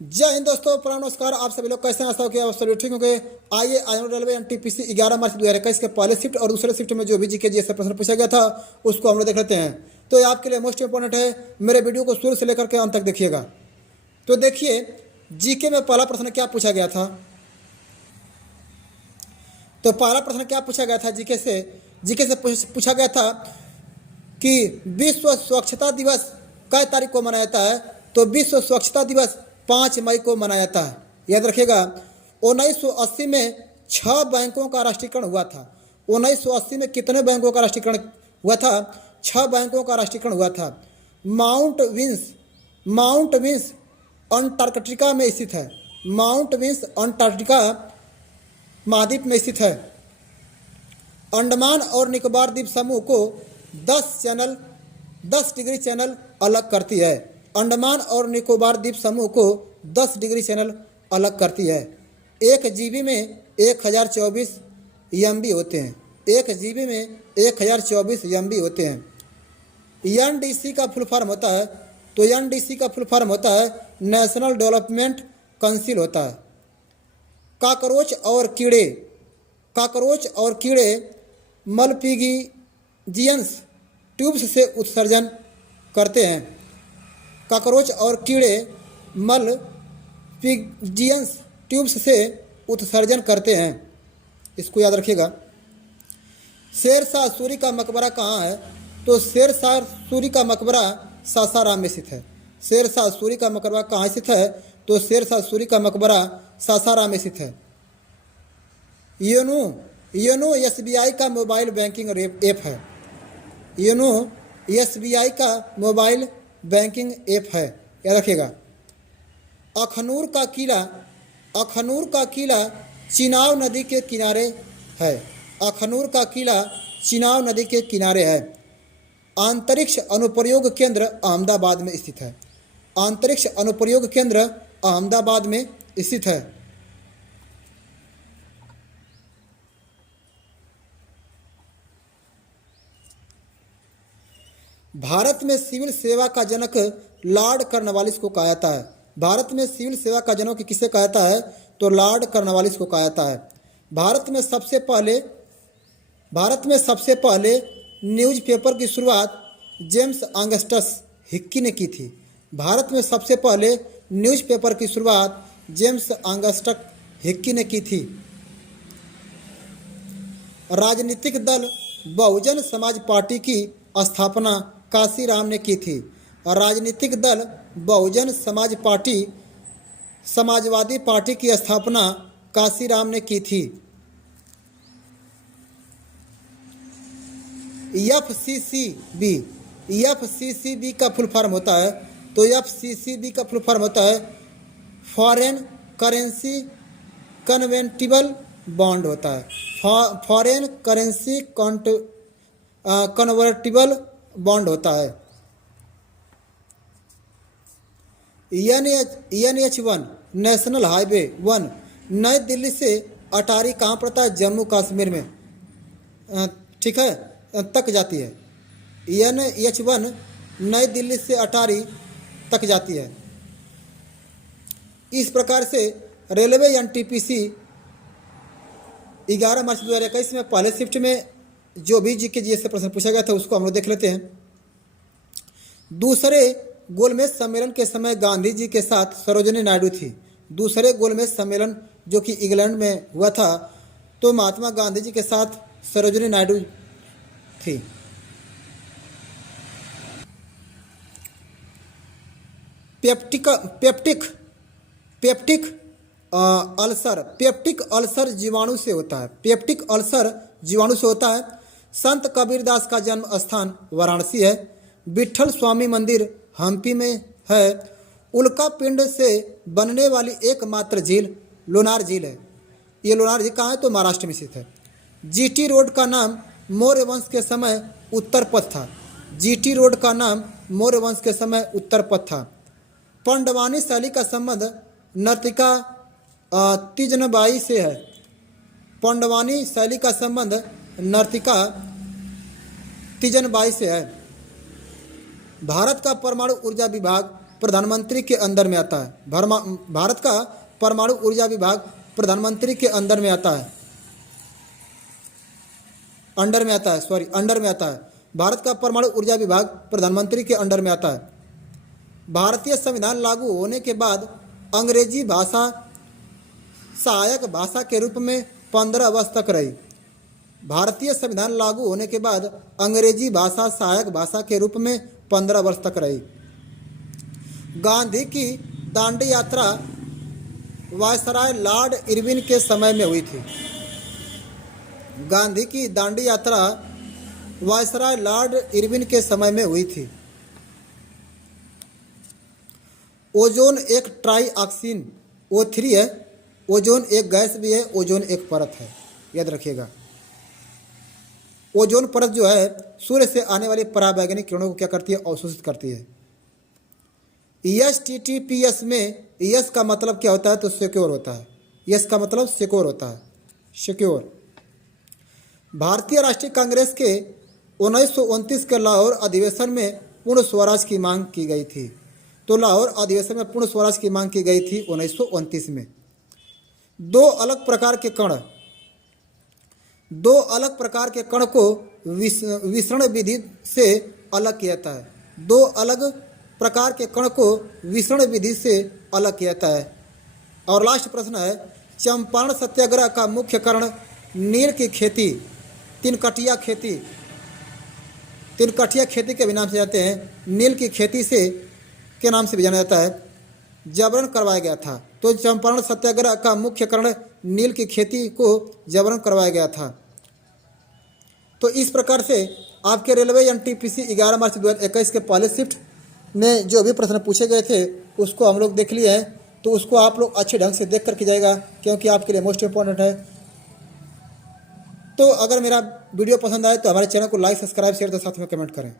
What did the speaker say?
जय हिंद दोस्तों, प्रणाम, नमस्कार। आप सभी लोग कैसे हैं? आशा कि आप सभी ठीक होंगे। आइए आईएमडी रेलवे एनटीपीसी 11 मार्च 2021 के पहले शिफ्ट और दूसरे शिफ्ट में जो भी जीके जीएस से प्रश्न पूछा गया था उसको हम लोग देख लेते हैं। तो ये आपके लिए मोस्ट इंपॉर्टेंट है, मेरे वीडियो को शुरू से लेकर के अंत तक देखिएगा। तो देखिए, जीके में पहला प्रश्न क्या पूछा गया था। तो पहला प्रश्न क्या पूछा गया था जीके से पूछा गया था कि विश्व स्वच्छता दिवस कै तारीख को मनाया जाता है। तो विश्व स्वच्छता दिवस 5 मई को मनाया जाता है। याद रखिएगा, 1980 में 6 बैंकों का राष्ट्रीयकरण हुआ था। 1980 में कितने बैंकों का राष्ट्रीयकरण हुआ था? 6 बैंकों का राष्ट्रीयकरण हुआ था। माउंट विंस अंटार्कटिका में स्थित है। माउंट विंस अंटार्कटिका महाद्वीप में स्थित है। अंडमान और निकोबार द्वीप समूह को 10 डिग्री चैनल अलग करती है। अंडमान और निकोबार द्वीप समूह को 10 डिग्री चैनल अलग करती है। 1 जीबी में 1024 एमबी होते हैं। 1 जीबी में 1024 एमबी होते हैं। एनडीसी का फुल फॉर्म होता है। तो एनडीसी का फुल फॉर्म होता है नेशनल डेवलपमेंट काउंसिल होता है। काकरोच और कीड़े मलपिगियंस ट्यूब्स से उत्सर्जन करते हैं। काकरोच और कीड़े मलपिगियंस ट्यूब्स से उत्सर्जन करते हैं। इसको याद रखिएगा। शेरशाह सूरी का मकबरा कहाँ है? तो शेरशाह सूरी का मकबरा सासाराम में स्थित है। शेरशाह सूरी का मकबरा कहाँ स्थित है? तो शेरशाह सूरी का मकबरा सासाराम में स्थित है। योनो एसबीआई का मोबाइल बैंकिंग ऐप है। योनो एसबीआई का मोबाइल बैंकिंग ऐप है। याद रखिएगा। अखनूर का किला चिनाब नदी के किनारे है। अखनूर का किला चिनाब नदी के किनारे है। अंतरिक्ष अनुप्रयोग केंद्र अहमदाबाद में स्थित है। अंतरिक्ष अनुप्रयोग केंद्र अहमदाबाद में स्थित है। भारत में सिविल सेवा का जनक लॉर्ड कॉर्नवालिस को कहा जाता है। भारत में सिविल सेवा का जनक किसे कहा जाता है? तो लॉर्ड कॉर्नवालिस को कहा जाता है। भारत में सबसे पहले न्यूज़पेपर की शुरुआत जेम्स ऑगस्टस हिक्की ने की थी। भारत में सबसे पहले न्यूज़पेपर की शुरुआत जेम्स ऑगस्टस हिक्की ने की थी। राजनीतिक दल बहुजन समाज पार्टी की स्थापना काशीराम ने की थी। राजनीतिक दल बहुजन समाज पार्टी समाजवादी पार्टी की स्थापना काशीराम ने की थी। एफसीसीबी का फुल फॉर्म होता है। तो एफसीसीबी का फुल फॉर्म होता है फॉरेन करेंसी कन्वर्टिबल बॉन्ड होता है। फॉरेन करेंसी कन्वर्टिबल बॉन्ड होता है। NH1 नेशनल हाईवे 1 नई दिल्ली से अटारी कहाँ पड़ता है? जम्मू कश्मीर में, ठीक है, तक जाती है। NH1 नई दिल्ली से अटारी तक जाती है। इस प्रकार से रेलवे एनटीपीसी 11 मार्च 2021 में पहले शिफ्ट में जो भी जीके जीएस से प्रश्न पूछा गया था उसको हम लोग देख लेते हैं। दूसरे गोलमेज सम्मेलन के समय गांधी जी के साथ सरोजिनी नायडू थी। दूसरे गोलमेज सम्मेलन जो कि इंग्लैंड में हुआ था, तो महात्मा गांधी जी के साथ सरोजिनी नायडू थी। पेप्टिक अल्सर जीवाणु से होता है। पेप्टिक अल्सर जीवाणु से होता है। संत कबीरदास का जन्म स्थान वाराणसी है। विट्ठल स्वामी मंदिर हम्पी में है। उल्का पिंड से बनने वाली एकमात्र झील लोनार झील है। ये लोनार झील कहाँ है? तो महाराष्ट्र में स्थित है। जीटी रोड का नाम मौर्य वंश के समय उत्तर पथ था। जीटी रोड का नाम मौर्य वंश के समय उत्तर पथ था। पांडवानी शैली का संबंध नर्तिका तीजनबाई से है। पांडवानी शैली का संबंध नर्तिका तीजनबाई से है। भारत का परमाणु ऊर्जा विभाग प्रधानमंत्री के अंदर में आता है। भारत का परमाणु ऊर्जा विभाग प्रधानमंत्री के अंदर में आता है, अंडर में आता है। भारत का परमाणु ऊर्जा विभाग प्रधानमंत्री के अंडर में आता है। भारतीय संविधान लागू होने के बाद अंग्रेजी भाषा सहायक भाषा के रूप में 15 वर्ष तक रही। भारतीय संविधान लागू होने के बाद अंग्रेजी भाषा सहायक भाषा के रूप में 15 वर्ष तक रही। गांधी की दांडी यात्रा वायसराय लॉर्ड इरविन के समय में हुई थी। गांधी की दांडी यात्रा वायसराय लॉर्ड इरविन के समय में हुई थी। ओजोन एक ट्राईऑक्सीन O3 है। ओजोन एक गैस भी है, ओजोन एक परत है, याद रखिएगा। ओजोन परत जो है सूर्य से आने वाली पराबैंगनी किरणों को क्या करती है, अवशोषित करती है। ESTTPS में ES का मतलब क्या होता है, तो सिक्योर होता है। ES का मतलब सिक्योर होता है, सिक्योर। भारतीय राष्ट्रीय कांग्रेस के 1929 के लाहौर अधिवेशन में पूर्ण स्वराज की मांग की गई थी। तो लाहौर अधिवेशन में पूर्ण स्वराज की मांग की गई थी 1929 में। दो अलग प्रकार के कण को विसरण विधि से अलग किया जाता है। दो अलग प्रकार के कण को विसरण विधि से अलग किया जाता है। और लास्ट प्रश्न है, चंपारण सत्याग्रह का मुख्य कारण नील की खेती, तिनकटिया खेती के भी नाम से जाते हैं, नील की खेती से के नाम से भी जाना जाता है, जबरन करवाया गया था। तो चंपारण सत्याग्रह का मुख्य कारण नील की खेती को जबरन करवाया गया था। तो इस प्रकार से आपके रेलवे NTPC 11 मार्च 2021 के पहले शिफ्ट में जो भी प्रश्न पूछे गए थे उसको हम लोग देख लिए हैं। तो उसको आप लोग अच्छे ढंग से देख कर कीजिएगा, क्योंकि आपके लिए मोस्ट इम्पॉर्टेंट है। तो अगर मेरा वीडियो पसंद आए तो हमारे चैनल को लाइक, सब्सक्राइब, शेयर तथा साथ में कमेंट करें।